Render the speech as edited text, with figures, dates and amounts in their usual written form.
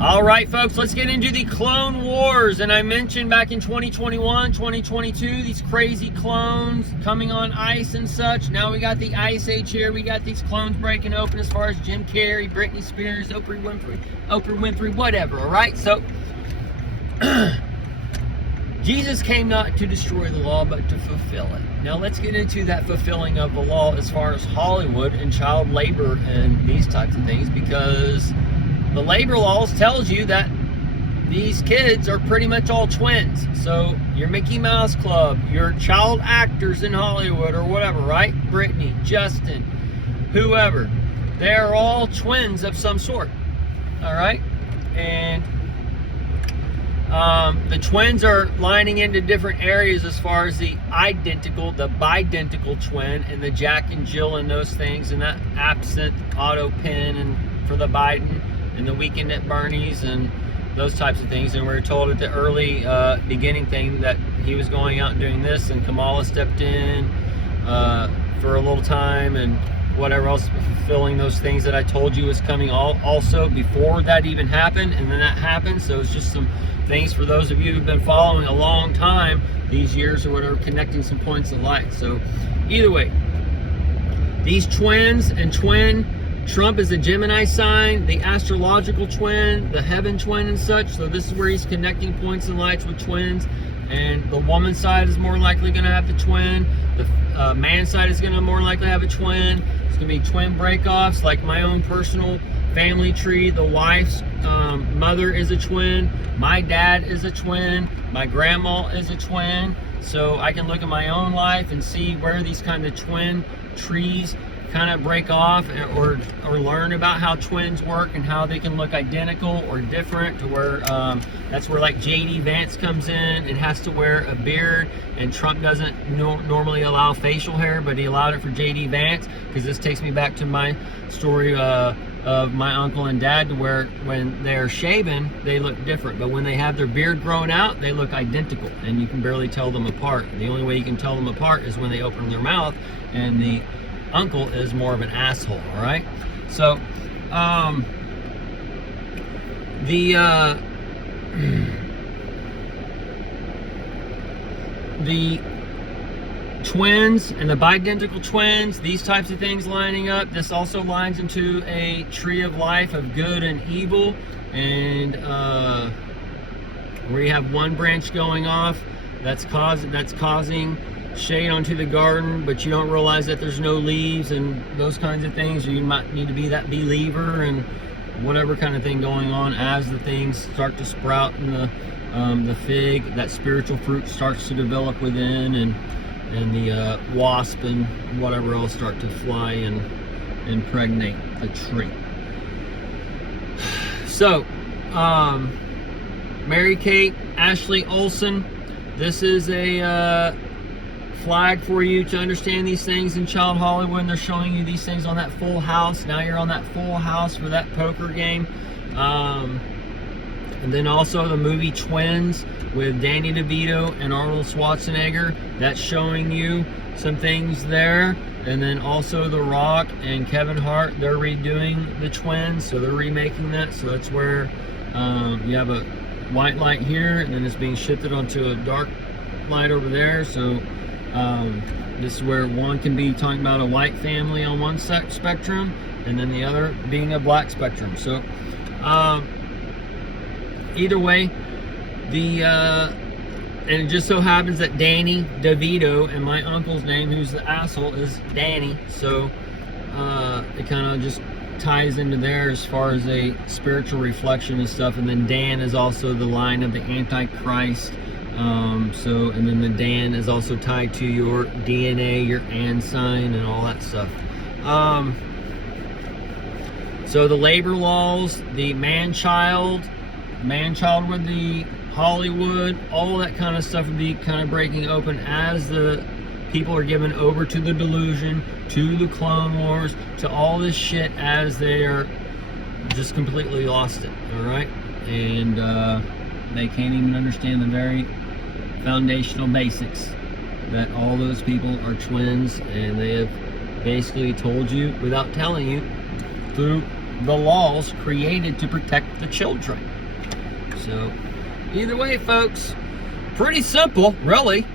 All right, folks, let's get into the Clone Wars. And I mentioned back in 2021, 2022, these crazy clones coming on ice and such. Now we got the Ice Age here. We got these clones breaking open as far as Jim Carrey, Britney Spears, Oprah Winfrey, whatever, all right? So, Jesus came not to destroy the law, but to fulfill it. Now let's get into that fulfilling of the law as far as Hollywood and child labor and these types of things, because the labor laws tells you that these kids are pretty much all twins. So your Mickey Mouse Club, your child actors in Hollywood or whatever, right? Britney, Justin, whoever, they're all twins of some sort, all right? And the twins are lining into different areas as far as the identical, the bidentical twin, and the Jack and Jill and those things, and that absinthe auto pen and for the Biden, and the Weekend at Bernie's and those types of things. And we were told at the early beginning thing that he was going out and doing this, and Kamala stepped in for a little time and whatever else, fulfilling those things that I told you was coming also before that even happened. And then that happened. So it's just some things for those of you who've been following a long time, these years or whatever, connecting some points of light. So either way, these twins and Trump is a Gemini sign, the astrological twin, the heaven twin and such. So this is where he's connecting points and lights with twins. And the woman side is more likely going to have the twin. The man side is going to more likely have a twin. It's going to be twin breakoffs, like my own personal family tree. The wife's mother is a twin. My dad is a twin. My grandma is a twin. So I can look at my own life and see where these kind of twin trees kind of break off, or learn about how twins work and how they can look identical or different, to where that's where like JD Vance comes in and has to wear a beard, and Trump doesn't normally allow facial hair, but he allowed it for JD Vance, because this takes me back to my story of my uncle and dad, to where when they're shaven they look different, but when they have their beard grown out they look identical, and you can barely tell them apart. The only way you can tell them apart is when they open their mouth, and the uncle is more of an asshole, all right? So, the twins and the bidentical twins, these types of things lining up, this also lines into a tree of life of good and evil, and where you have one branch going off that's causing shade onto the garden, but you don't realize that there's no leaves and those kinds of things. You might need to be that believer and whatever kind of thing going on as the things start to sprout in the fig, that spiritual fruit starts to develop within, and the wasp and whatever else start to fly and impregnate the tree. So Mary Kate Ashley Olsen, this is a flag for you to understand these things in child Hollywood, and they're showing you these things on that Full House. Now you're on that Full House for that poker game. And then also the movie Twins with Danny DeVito and Arnold Schwarzenegger, that's showing you some things there. And then also The Rock and Kevin Hart, they're redoing the Twins, so they're remaking that. So that's where you have a white light here, and then it's being shifted onto a dark light over there. So this is where one can be talking about a white family on one spectrum, and then the other being a black spectrum. So either way, and it just so happens that Danny DeVito, and my uncle's name, who's the asshole, is Danny. So it kind of just ties into there as far as a spiritual reflection and stuff. And then Dan is also the line of the Antichrist. And then the Dan is also tied to your DNA, your and sign, and all that stuff. So the labor laws, the man-child with the Hollywood, all that kind of stuff would be kind of breaking open as the people are given over to the delusion, to the Clone Wars, to all this shit, as they are just completely lost it, all right? And they can't even understand the very foundational basics, that all those people are twins, and they have basically told you without telling you through the laws created to protect the children. So either way, folks, pretty simple, really.